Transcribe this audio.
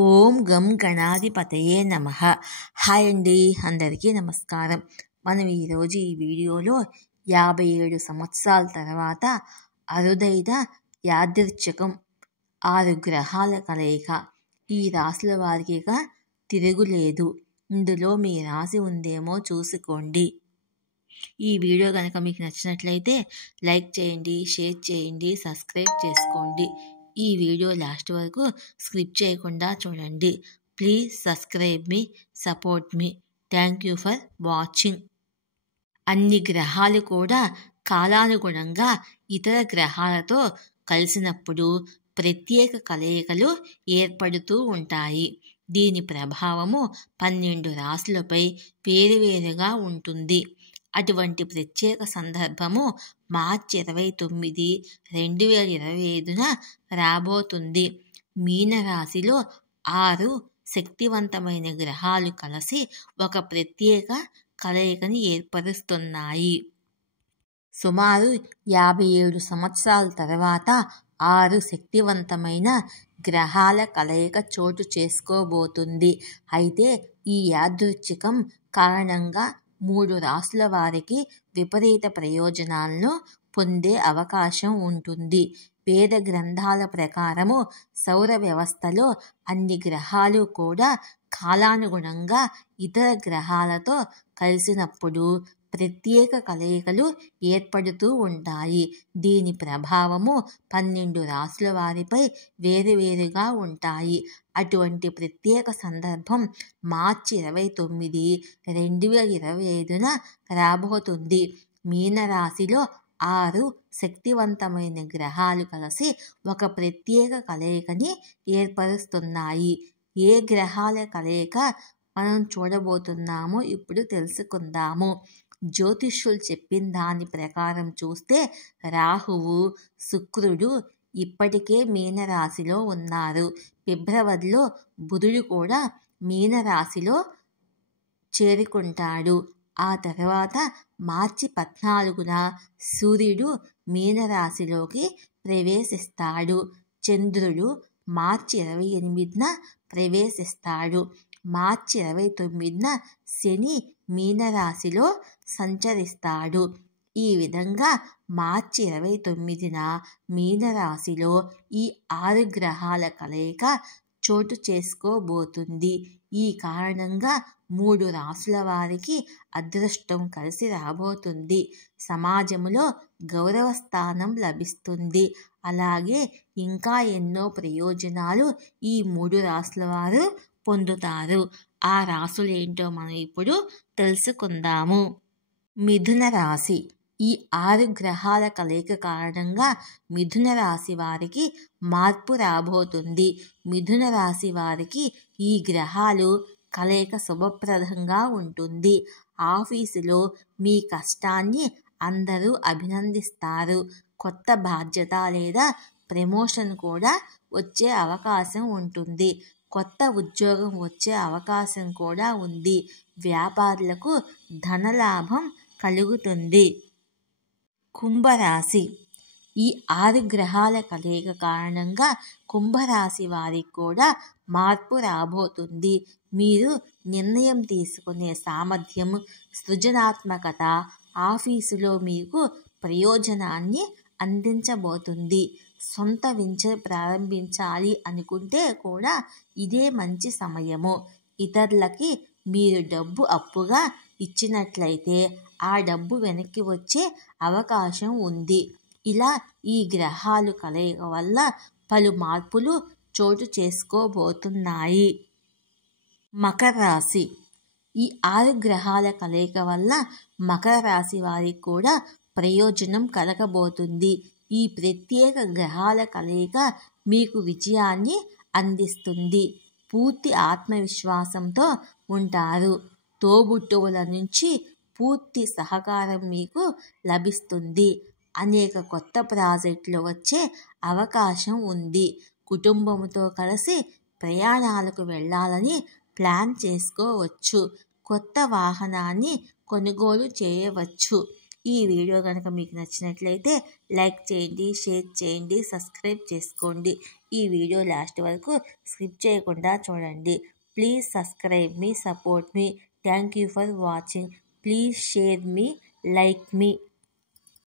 ఓం గం గణాధిపతయే నమః. హాయ్ అండి, అందరికీ నమస్కారం. మనం ఈరోజు ఈ వీడియోలో 57 సంవత్సరాల తర్వాత అరుదైన యాదృచ్ఛికం 6 గ్రహాల కలయిక. ఈ రాశుల వారికి తిరుగులేదు. ఇందులో మీ రాశి ఉందేమో చూసుకోండి. ఈ వీడియో కనుక మీకు నచ్చినట్లయితే లైక్ చేయండి, షేర్ చేయండి, సబ్స్క్రైబ్ చేసుకోండి. ఈ వీడియో లాస్ట్ వరకు స్కిప్ చేయకుండా చూడండి. Please subscribe me, support me. Thank you for watching. అన్ని గ్రహాలు కూడా కాలానుగుణంగా ఇతర గ్రహాలతో కలిసినప్పుడు ప్రత్యేక కలయికలు ఏర్పడుతూ ఉంటాయి. దీని ప్రభావము 12 రాశులపై వేరువేరుగా ఉంటుంది. అటువంటి ప్రత్యేక సందర్భము మార్చి 29, 2025 రాబోతుంది. మీనరాశిలో 6 శక్తివంతమైన గ్రహాలు కలిసి ఒక ప్రత్యేక కలయికని ఏర్పరుస్తున్నాయి. సుమారు 57 సంవత్సరాల తర్వాత 6 శక్తివంతమైన గ్రహాల కలయిక చోటు చేసుకోబోతుంది. అయితే ఈ యాదృచ్ఛికం కారణంగా 3 రాశుల వారికి విపరీత ప్రయోజనాలను పొందే అవకాశం ఉంటుంది. వేద గ్రంథాల ప్రకారము సౌర వ్యవస్థలో అన్ని గ్రహాలు కూడా కాలానుగుణంగా ఇతర గ్రహాలతో కలిసినప్పుడు ప్రత్యేక కలయికలు ఏర్పడుతూ ఉంటాయి. దీని ప్రభావము 12 రాశుల వారిపై వేరువేరుగా ఉంటాయి. అటువంటి ప్రత్యేక సందర్భం మార్చి 29, 2025 రాబోతుంది. మీనరాశిలో 6 శక్తివంతమైన గ్రహాలు కలిసి ఒక ప్రత్యేక కలయికని ఏర్పరుస్తున్నాయి. ఏ గ్రహాల కలయిక మనం చూడబోతున్నామో ఇప్పుడు తెలుసుకుందాము. జ్యోతిష్యులు చెప్పిన దాని ప్రకారం చూస్తే రాహువు, శుక్రుడు ఇప్పటికే మీనరాశిలో ఉన్నారు. ఫిబ్రవరిలో బుధుడు కూడా మీనరాశిలో చేరుకుంటాడు. ఆ తర్వాత మార్చి 14న సూర్యుడు మీనరాశిలోకి ప్రవేశిస్తాడు. చంద్రుడు మార్చి 28న ప్రవేశిస్తాడు. మార్చి 29న శని మీనరాశిలో సంచరిస్తాడు. ఈ విధంగా మార్చి 29న మీనరాశిలో ఈ 6 గ్రహాల కలయిక చోటు చేసుకోబోతుంది. ఈ కారణంగా 3 రాశుల వారికి అదృష్టం కలిసి రాబోతుంది. సమాజంలో గౌరవ స్థానం లభిస్తుంది. అలాగే ఇంకా ఎన్నో ప్రయోజనాలు ఈ 3 రాశుల వారు పొందుతారు. ఆ రాశులు ఏంటో మనం ఇప్పుడు తెలుసుకుందాము. మిథున రాశి. ఈ 6 గ్రహాల కలయిక కారణంగా మిథున రాశి వారికి మార్పు రాబోతుంది. మిథున రాశి వారికి ఈ గ్రహాలు కలయిక శుభప్రదంగా ఉంటుంది. ఆఫీసులో మీ కష్టాన్ని అందరూ అభినందిస్తారు. కొత్త బాధ్యత లేదా ప్రమోషన్ కూడా వచ్చే అవకాశం ఉంటుంది. కొత్త ఉద్యోగం వచ్చే అవకాశం కూడా ఉంది. వ్యాపారులకు ధనలాభం కలుగుతుంది. కుంభరాశి. ఈ 6 గ్రహాల కలయిక కారణంగా కుంభరాశి వారికి కూడా మార్పు రాబోతుంది. మీరు నిర్ణయం తీసుకునే సామర్థ్యం, సృజనాత్మకత ఆఫీసులో మీకు ప్రయోజనాన్ని అందించబోతుంది. సొంత వెంచర్ ప్రారంభించాలి అనుకుంటే కూడా ఇదే మంచి సమయము. ఇతరులకి మీరు డబ్బు అప్పుగా ఇచ్చినట్లయితే ఆ డబ్బు వెనక్కి వచ్చే అవకాశం ఉంది. ఇలా ఈ గ్రహాలు కలయిక వల్ల పలు మార్పులు చోటు చేసుకోబోతున్నాయి. మకర రాశి. ఈ 6 గ్రహాల కలయిక వల్ల మకర రాశి వారికి కూడా ప్రయోజనం కలగబోతుంది. ఈ ప్రత్యేక గ్రహాల కలయిక మీకు విజయాన్ని అందిస్తుంది. పూర్తి ఆత్మవిశ్వాసంతో ఉంటారు. తోబుట్టువుల నుంచి పూర్తి సహకారం మీకు లభిస్తుంది. అనేక కొత్త ప్రాజెక్టులు వచ్చే అవకాశం ఉంది. కుటుంబంతో కలిసి ప్రయాణాలకు వెళ్ళాలని ప్లాన్ చేసుకోవచ్చు. కొత్త వాహనాన్ని కొనుగోలు చేయవచ్చు. ఈ వీడియో కనుక మీకు నచ్చినట్లయితే లైక్ చేయండి, షేర్ చేయండి, సబ్స్క్రైబ్ చేసుకోండి. ఈ వీడియో లాస్ట్ వరకు స్కిప్ చేయకుండా చూడండి. Please subscribe me, support me. Thank you for watching. Please share me, like me.